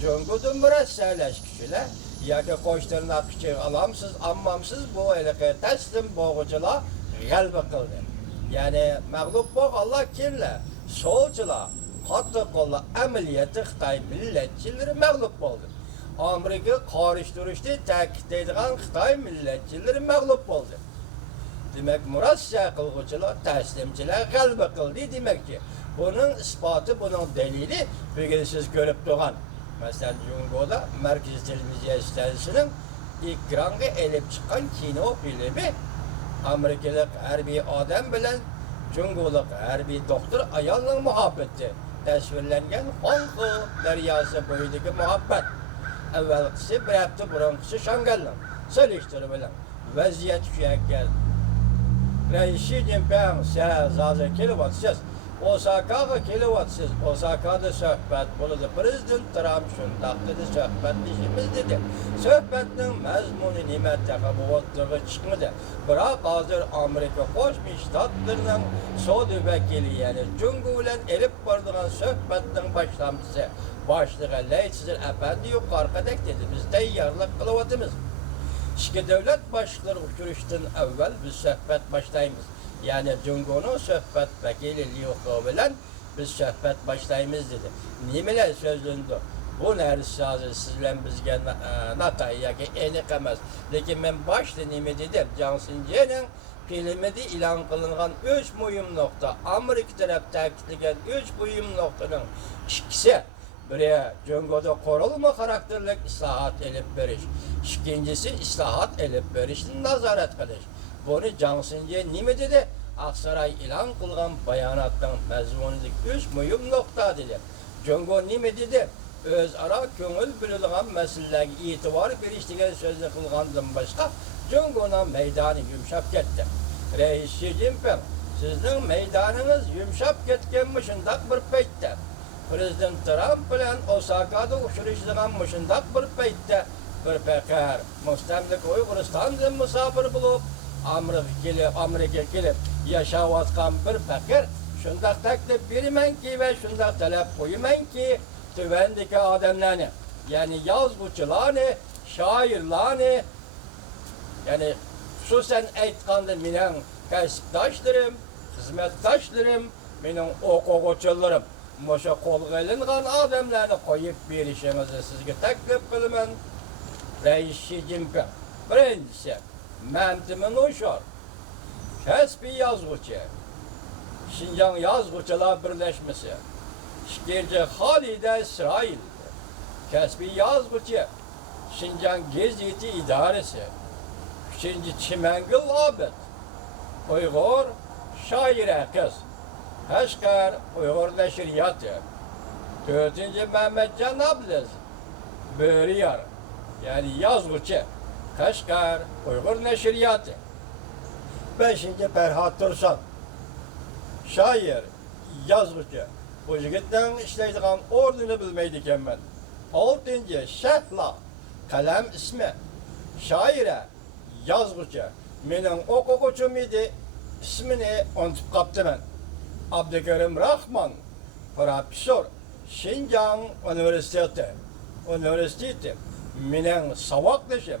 Cungudun biraz söyleş kişiler. Yaki koşturuna küçük alamsız, ammamsız bu elike teslim boğucula galba kıldı. Yani mağlup boğ Allah kimle? Solcula, katı kolla ameliyatı Xitay milletçileri mağlup oldu. Amerika karıştırıştı, takip edilen Xitay milletçileri mağlup oldu. Demek Murasya kılgıcılar, teslimciler galba kıldı demek ki. Bunun ispatı, bunun delili bugün siz görüp doğan. Mesela Jungo'da Merkez Televizyon Sitesi'nin ekranda elip çıkan kino filmi Amerikalı her bir adam bilen Jungo'luk her bir doktor ayağının muhabbeti tasvirlengen Hongo deryası boyundaki muhabbet. Evvelkisi bir hafta bronkusu Şangal'ın söyleştiri bilen vaziyet şüyekkel. Reisi Jinping siz hazır kilovatsız Osaka'ga kelivatsız. Osaka'da söhbət buludu. Prezident Trump şundaq dedi, söhbətləşimiz dedi. Söhbətin məzmunu nimətdə bu otluğu çıxmadı. Bırak hazır Amerika Qoşmuş Ştatlarının Sodi vəkili, yani Cungu ilə elib bardığın söhbətin başlamcısı. Başlığı Leyçizir Əpəndi yukarıdək dedi. Biz təyyarlıq qılıvatımız. İki devlet başlıkları uçuruştan evvel biz söhbət başlayımız. Yani Cungo'nun söhbət vəkili Liuqo bilen biz söhbət başlayımız dedi. Nimeler sözlündü. Bu nərisi hazır sizle bizge natay ya ki enikemez. Lakin ben başta nime dedim. Cansince'nin filmide ilan kılınan 3 mühim nokta. Amerika taraf takitligen 3 mühim noktanın ikisi. Biri Cungo'da korulma karakterlik islahat elip veriş. İkincisi islahat elip verişini nazaret kılış. Bunu Cansince nime dedi? Aksaray ilan kılgan bayanattan mezmunideki 3 mühim nokta dedi. Cungo nime dedi? Özara köngül bililgan meselelerine itibar veriştigen sözü kılgandan başka Cungo'nun meydanı yumuşap gitti. Reis Xi Jinping, sizin meydanınız yumuşap gitkenmişindak bir peytte. Prezident Trump bilen Osaka'da uçuruşlanmışındak bir peytte. Bir pekar, müstemlik Uyguristan'dan misafir bulup, Amerika gelip yaşavatkan bir pekar, şundak teklif verimen ki ve şundak talep koyumen ki, tüvendeki adamlarını, yani yazgıçılarını, şairlarını, yani hususen aytkandı menen kasıptaşlarım, hizmettaşlarım, menen okuguçularım, Moşa kolga ilingan adamlarını koyup verişimizi sizge teklif kılımın. Reis Xi Jinping. Birincisi, mentimin uşar. Kesbi yazgıcı. Şinjan Yazgıcılar Birleşmesi. İkinci Halide İsrail. Kesbi yazgıcı. Şinjan Geziti İdaresi. Üçüncü Çimengil Abed. Uygur şaire kız. Kaşgar Uygur Neşriyatı. Dördüncü Mehmetcan Ablez. Böriyar. Yani yazgıcı. Kaşgar Uygur Neşriyatı. Beşinci Ferhat Tursan. Şair, yazgıcı. Bu yigitten işleydiğin ordunu bilmeydiken ben. Altıncı Şehla. Kalem ismi. Şaire, yazgıcı. Benim okugucum idi. İsmini unutup kaptı ben. Abdülkerim Rahman. Profesör. Şinjan Üniversitesi. Benim savaklaşım.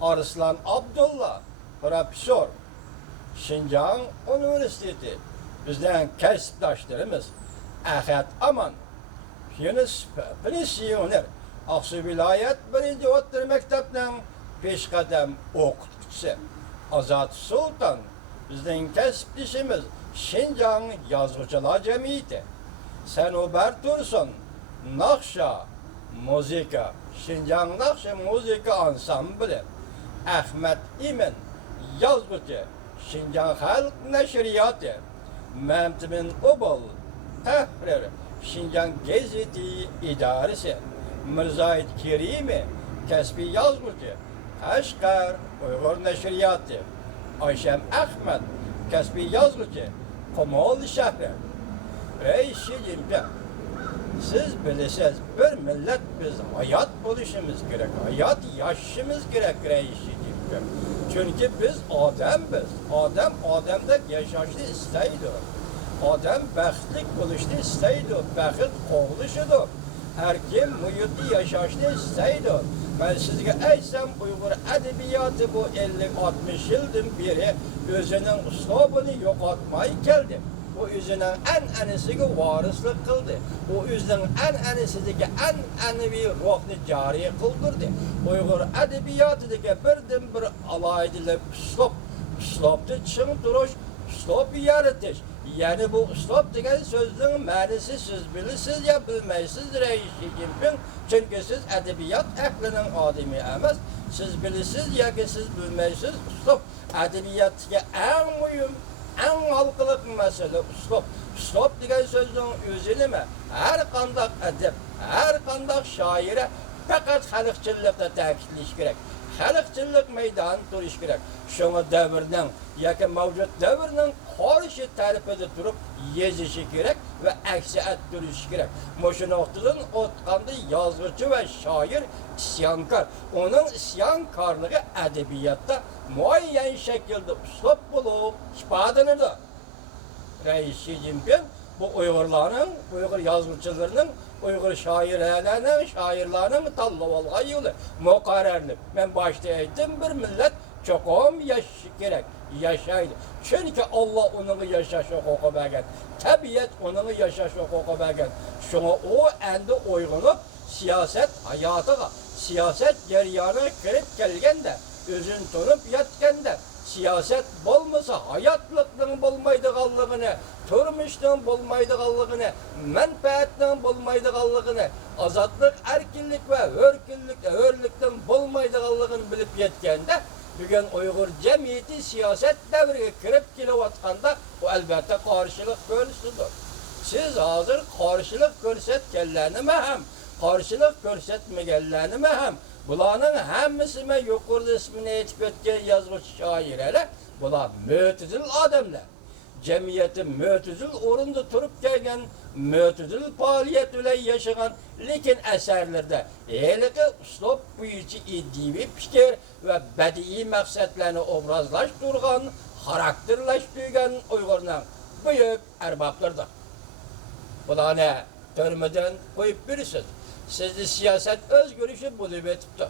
Arslan Abdullah. Profesör. Şinjan Üniversitesi. Bizden kasıptaşlarımız Ahmet Aman, Yunus Pensiyoner, Aksu Vilayet 1. Otur Mektep'ten peşkadem okutkusu Azat Sultan, bizden kasıptaşımız Şinjan Yazgıcılar Cemiyeti, Senober Tursun, Nakşa, Müzika, Şinjan Nakşa Müzika Ansamblı, Ahmet İmen, yazgıcı, Şinjan Halk Neşriyatı, Mehmet'in Obal, Tehrir, Şinjan Geziti İdaresi, Mirzait Kerimi, Kesbi Yazgıcı, Kaşgar Uygur Neşriyatı, Ayşem Ahmet, Kesbi Yazgıcı, Komal şehri. Reis Xi Jinping, siz bilirsiniz, bir millet biz hayat buluşumuz gerek, hayat yaşımız gerek Reis Xi Jinping. Çünkü biz adamız. Adamda yaşayışını isteydi. Adam bəxtlik buluştu isteydi. Bəxt qoğuluşudur. her kim muhiti yaşaşını isteydi. Ben sizge eysem Uygur edebiyatı bu 50-60 yıldan beri özünün üslubunu yo'qotmay keldi. O özünün an'anasiga varislik kıldı. O özünün an'anasidagi an'anaviy ruhni joriy qildirdi. Uygur edebiyatidagi birdan bir alaydilik uslub, uslubni tushundirish, uslub yaratish. Yani bu uslub degan so'zning ma'nosi siz bilasiz ya bilmaysiz Reis Jinping. Çünkü siz edebiyat ehlining odami emas. Siz bilasiz yoki siz bilmaysiz. Uslub edebiyatga eng muhim, eng halqılık mesele uslub. Uslub degan so'zning o'zi nima? Har qanday adab, har qanday shoira faqat xalqchilikda ta'kidlash kerak. Xalqchilik meydan turish kerak. Şuna davrning yoki mavjud davrning qarshi tarafida turib yezishi kerak va aksi ettirishi kerak. Mo'shu nuqtadan o'tganda yozuvchi va shoir isyonkor. Uning isyonkorligi adabiyotda muayyan shaklda uslub bo'lib ifodalanadi. Reis Jinping bu Uyg'urlarning, Uyg'ur yozuvchilarining, Uyg'ur shoirlarning tanlab olgan yo'li muqarrarlik. Men boshda aytdim, bir millat cho'qim yashashi kerak, yashaydi. Chunki Alloh uning yashash huquqi bergan, tabiat uning yashash huquqi bergan. Shunga u endi uyg'onib siyosat hayotiga, siyosat jarayoniga kirib kelganda, o'zini tunib yotganda, siyaset bo'lmasa hayotlikning bo'lmaydiganligini, turmushning bo'lmaydiganligini, manfaatning bo'lmaydiganligini, ozodlik, erkinlik va hurlikning bo'lmaydiganligini bilib yetganda, bugun Uyg'ur jamiyati siyosat davriga kirib kelayotganda bu albatta qarshilik ko'rsatadi. Siz hozir qarshilik ko'rsatganlarni ham, qarshilik ko'rsatmaganlarni ham bularning hammasini yuqorida ismini aytib o'tgan yozuvchi shoirlar, bular mo'tazil odamlar. Jamiyati mo'tazil o'rinda turib kelgan, mo'tazil faoliyat bilan yashagan, lekin asarlarda haliqi uslub bo'yicha iddiy fikr va badiiy maqsadlarni obrazlashtirgan, xarakterlashtirgan Uyg'urning buyuk arboblardir. Bularni turmadan qo'yib berasiz. Sizde siyaset özgürlüğü bulup etipti.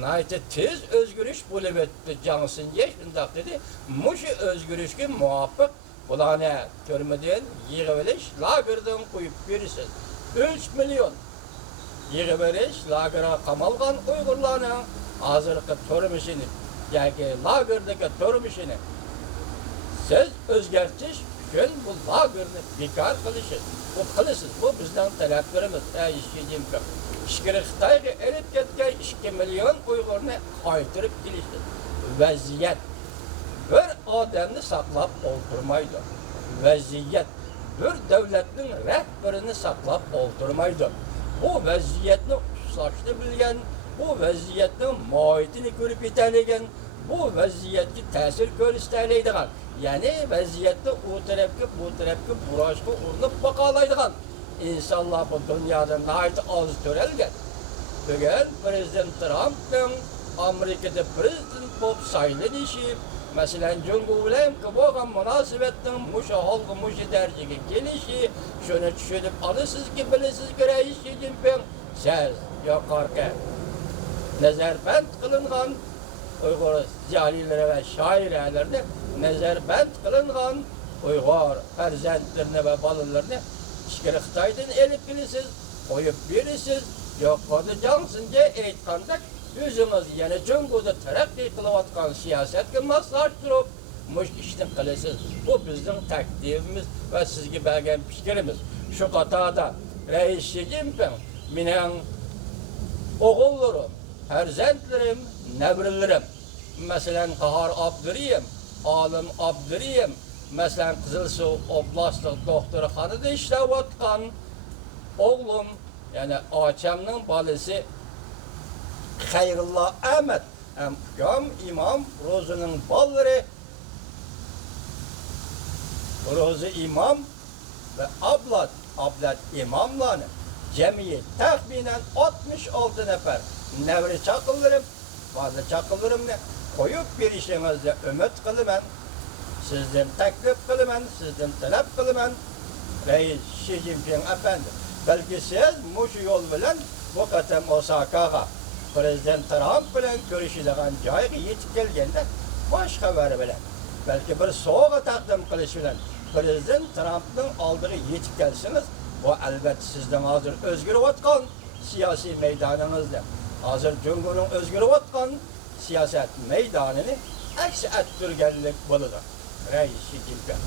Nayte tez özgürlük bulup etipti. Cansın yaşında dedi. Muşu özgürlüğü muvaffak. Bularını görmeden yığıveriş, lagerden koyup verirsiz. 3 milyon yığıveriş, lagera kamalgan Uygurlarına hazırlıkı turmuşunu, yani lagerdeki turmuşunu siz özgertiş, gün bu lagerini bekar kılışız. Bu kılısız, bu bizden taleplerimiz. Reis Jinping. İşkiri Xitayga erip ketken 2 milyon Uygur'unu qaytırıp gelişti. Vaziyet bir adamını saklap oturmaydı. Vaziyet bir devletin rehberini saklap oturmaydı. Bu vaziyetini saçlı bilgen, bu vaziyetin muhitini görüp yeterligen, bu vaziyetki tesir gösterleydigan. Yani vaziyette o tarafki, bu tarafki buraşkı urunup bakalaydigan. İnsanlar bu dünyada nahit az törelgen. Bugün Prezident Trump'ın Amerika'da prezident bulup saylanışı, mesela Cumhur bilen bo'lgan münasebetinin muşa halkı muşa dercege gelişi, şunu düşünüp alırsız ki bilesiz ki Reis Jinping, siz yukarıda nezarband kılıngan Uygur ziyalilere ve şairlerine nezarband kılıngan Uygur farzandlarını ve balalarını İşkiri Xitaydan elip gelisiz, koyup verisiz, yok kodu cansın diye aytkandak, özünüz yani Cumhur'da terakki kılıvatkan siyasetki maslaştırıp, muş işini kılısız. Bu bizim takdirimiz ve sizge belgen fikrimiz. Şu katada Reis Jinping, minen oğullarım, farzandlarım, nevrillerim, mesela Kahar Abduriyim, Alim Abduriyim, mesela Kızılsu Oblastlık Doktorxanada işlewatkan oğlum, yani Açam'ın balası Hayrullah Ahmet, İmam Rozi'nin balları, Rozi İmam ve Ablat imamlarını cemiyet tahminen 66 nefer nevri çakıllarım, bazı çakıllarımla koyup bir işinizde ümit kılımen, sizden teklif kılımen, sizden talep kılımen, Reis Jinping Efendi. Belki siz bu yol bilen bu qatam Osaka'ga Prezident Trump bilen görüşülen joyga yetib kelganda bosh xabar bilan belki bir sovg'a taqdim qilish bilan Prezident Trumpning oldiga yetib kelsiniz, bu albatta sizdan hozir o'zgarayotgan siyosiy maydoningizda, hozir Jungoning o'zgarayotgan siyosat maydonini aks ettirganlik bo'ladi. Rais Xi Jinping